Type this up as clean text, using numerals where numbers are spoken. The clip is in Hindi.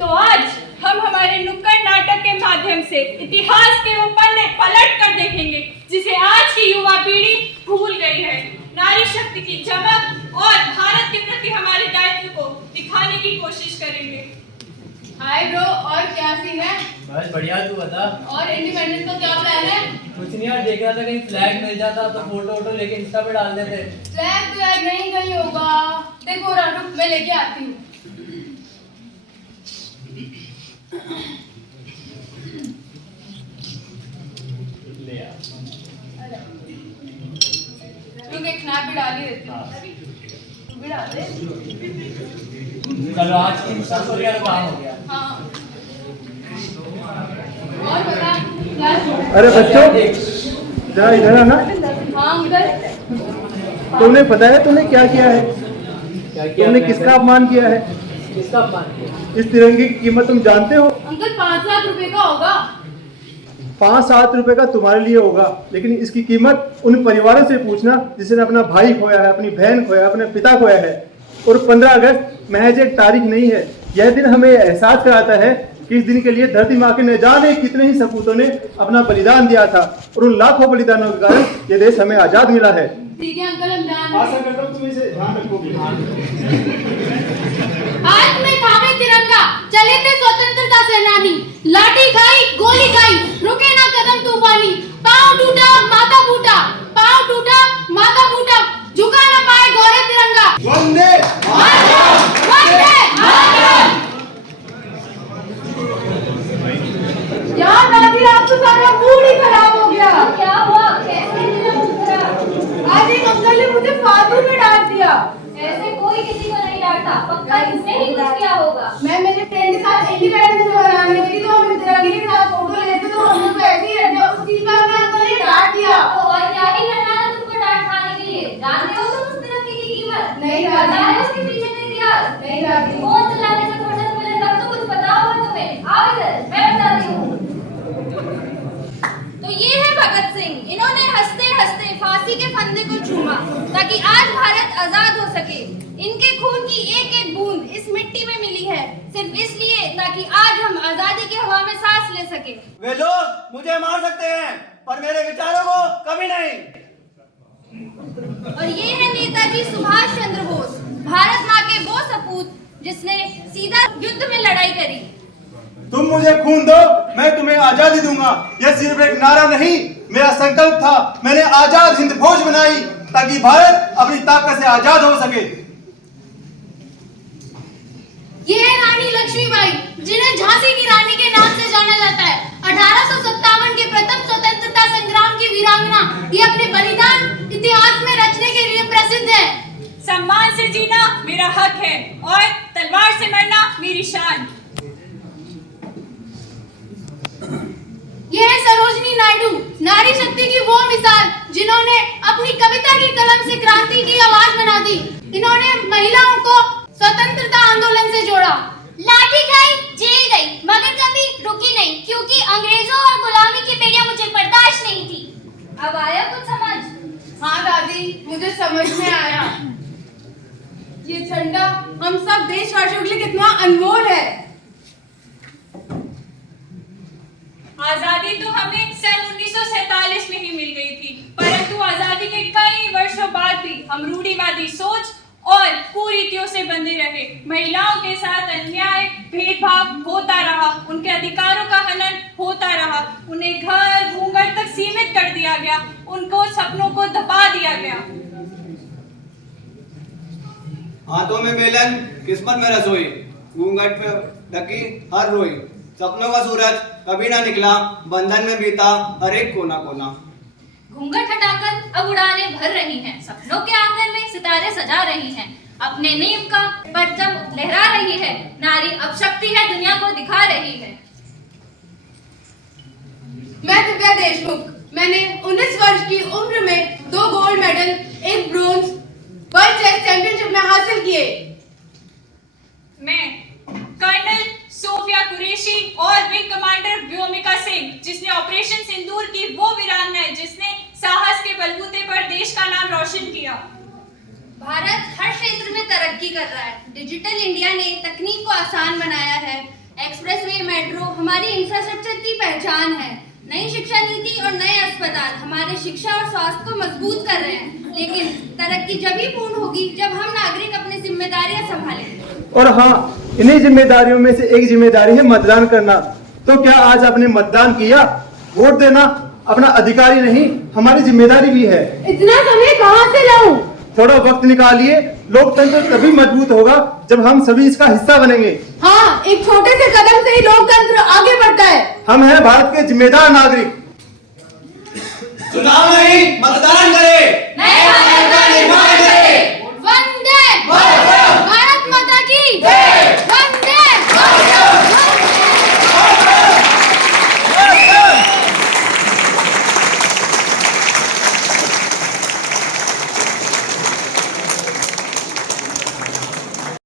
तो आज हम हमारे नुक्कड़ नाटक के माध्यम से इतिहास के वो पन्ने पलट कर देखेंगे जिसे आज की युवा पीढ़ी भूल गई है। नारी शक्ति की चमक और भारत के प्रति हमारे दायित्व को दिखाने की कोशिश करेंगे। हाय ब्रो, और क्या सीन है? बस बढ़िया, तू बता। और इंडिपेंडेंस का क्या प्लान है? कुछ नहीं यार, देख रहा था कहीं फ्लैग मिल जाता तो फोटो वोटो लेके इंस्टा पे डाल देते। फ्लैग व्लैग नहीं कहीं होगा। देखो रानू, मैं लेके आती हूँ। ले यार। रुक, एक स्नैप भी डाल ही देती हूँ। तू भी डाल दे। चलो, आज की इंस्टा स्टोरी का काम हो गया। हाँ। और बता क्या? अरे बच्चों, जरा इधर आना। हाँ उधर। तुमने पता है तुमने क्या किया है? क्या किया? तुमने किसका अपमान किया है? किसका अपमान किया? इस तिरंगे की कीमत तुम जानते हो? अंकल 5 लाख रुपए का होगा। 5-7 रुपए का तुम्हारे लिए होगा, लेकिन इसकी कीमत उन परिवारों से पूछना जिसने अपना भाई खोया है, अपनी बहन खोया है, अपने पिता खोया है। और 15 अगस्त महज एक तारीख नहीं है। यह दिन हमें एहसास कराता है कि इस दिन के लिए धरती माँ के न जाने कितने ही सपूतों ने अपना बलिदान दिया था, और उन लाखों बलिदानों के कारण ये देश हमें आजाद मिला है। ठीक है अंकल, हम ध्यान आशा करता हूँ तुम इसे ध्यान रखोगे। हाथ में थामे तिरंगा, चले थे स्वतंत्रता सेनानी, लाठी खाई गोली खाई, रुके ना कदम तूफानी, पाँव टूटा माथा फूटा, पाँव टूटा माथा फूटा, झुका ना पाए गौरव तिरंगा। वंदे मातरम, वंदे मातरम। यार दादी, आप तो सारा मूड ही खराब हो गया। क्या हुआ? कैसे मेरा मूड खराब? आज एक अंकल ने मुझे फालतू में डांट दिया। ऐसे कोई किसी को नहीं डांटा, पक्का इसने ही कुछ किया होगा। मैं मेरे फ्रेंड के साथ इंडिपेंडेंस डे मनाने गई, तो हम तिरंगे के साथ फोटो लेते तो हम लोग ऐसे ही रहते, और उस चीज का हमने अंकल ने डांट दिया। तो और क्या ही करना था तुमको डांट खाने के लिए? जानते हो तुम उस तिरंगे की कीमत? नहीं पता दादी। है उसके पीछे का इतिहास? नहीं दादी। फोन चलाने से फुर्सत मिले तब तो कुछ पता होगा तुम्हें। आओ इधर, मैं बताती हूँ। तो ये है भगत सिंह। इन्होंने हंसते हंसते फांसी के फंदे को चूमा ताकि आज भारत आजाद हो सके। इनके खून की एक एक बूंद इस मिट्टी में मिली है सिर्फ इसलिए ताकि आज हम आजादी की हवा में सांस ले सके। वे लोग मुझे मार सकते हैं पर मेरे विचारों को कभी नहीं। और ये है नेताजी सुभाष चंद्र बोस, भारत माँ के वो सपूत जिसने सीधा युद्ध में लड़ाई करी। तुम मुझे खून दो, मैं तुम्हें आजादी दूंगा। यह सिर्फ एक नारा नहीं, मेरा संकल्प था। मैंने आजाद हिंद फौज बनाई ताकि भारत अपनी ताकत से आजाद हो सके। ये है रानी लक्ष्मीबाई, जिन्हें झांसी की रानी के नाम से जाना जाता है। 1857 के प्रथम स्वतंत्रता संग्राम की वीरांगना। ये अपने बलिदान इतिहास में रचने के लिए प्रसिद्ध है। सम्मान से जीना मेरा हक है और तलवार से मरना मेरी शान। ये है सरोजनी नायडू, नारी शक्ति की वो मिसाल जिन्होंने अपनी कविता की कलम से क्रांति की आवाज बना दी। इन्होंने महिलाओं को स्वतंत्रता आंदोलन से जोड़ा। लाठी खाई, जेल गई, मगर कभी रुकी नहीं, क्योंकि अंग्रेजों और गुलामी की बेड़ियां मुझे बर्दाश्त नहीं थी। अब आया कुछ समझ? हाँ दादी, मुझे समझ में आया। ये झंडा हम सब देशवासियों के लिए कितना अनमोल है। आजादी तो हमें सन 1947 में ही मिल गई थी, परंतु आजादी के कई वर्षों बाद भी हम रूढ़िवादी सोच और कुरीतियों से बंधे रहे। महिलाओं के साथ अन्याय भेदभाव होता रहा, उनके अधिकारों का हनन होता रहा, उन्हें घर घूंघट तक सीमित कर दिया गया, उनको सपनों को दबा दिया गया। हाथों में बेलन, किस्मत में रसोई, घूंघट में ढकी हर रोई, सपनों का सूरज कभी ना निकला, बंधन में बीता हर एक कोना कोना। घूंघट हटाकर अब उड़ाने भर रही हैं, सपनों के आंगन में सितारे सजा रही हैं, अपने नींव का परचम लहरा रही है। नारी अब शक्ति है, दुनिया को दिखा रही है। मैं दिव्या देशमुख, मैंने 19 वर्ष की उम्र में 2 gold medal, 1 bronze world chess championship में हासिल किए। मैं कर्नल सोफिया कुरैशी और विंग कमांडर व्योमिका सिंह, जिसने ऑपरेशन सिंदूर की वो वीरांगना है जिसने साहस के बलबूते पर देश का नाम रोशन किया। भारत हर क्षेत्र में तरक्की कर रहा है। डिजिटल इंडिया ने तकनीक को आसान बनाया है। एक्सप्रेसवे, मेट्रो हमारी इंफ्रास्ट्रक्चर की पहचान है। नई शिक्षा नीति और नए अस्पताल हमारे शिक्षा और स्वास्थ्य को मजबूत कर रहे हैं। लेकिन तरक्की जब ही पूर्ण होगी जब हम नागरिक अपनी जिम्मेदारियां संभालें। और हाँ, इन्हीं जिम्मेदारियों में से एक जिम्मेदारी है मतदान करना। तो क्या आज आपने मतदान किया? वोट देना अपना अधिकार ही नहीं, हमारी जिम्मेदारी भी है। इतना समय कहाँ से लाऊं? थोड़ा वक्त निकालिए। लोकतंत्र तभी मजबूत होगा जब हम सभी इसका हिस्सा बनेंगे। हाँ, एक छोटे से कदम से ही लोकतंत्र आगे बढ़ता है। हम हैं भारत के जिम्मेदार नागरिक। चुनाव नहीं, मतदान करें। वंदे भारत माता की जय।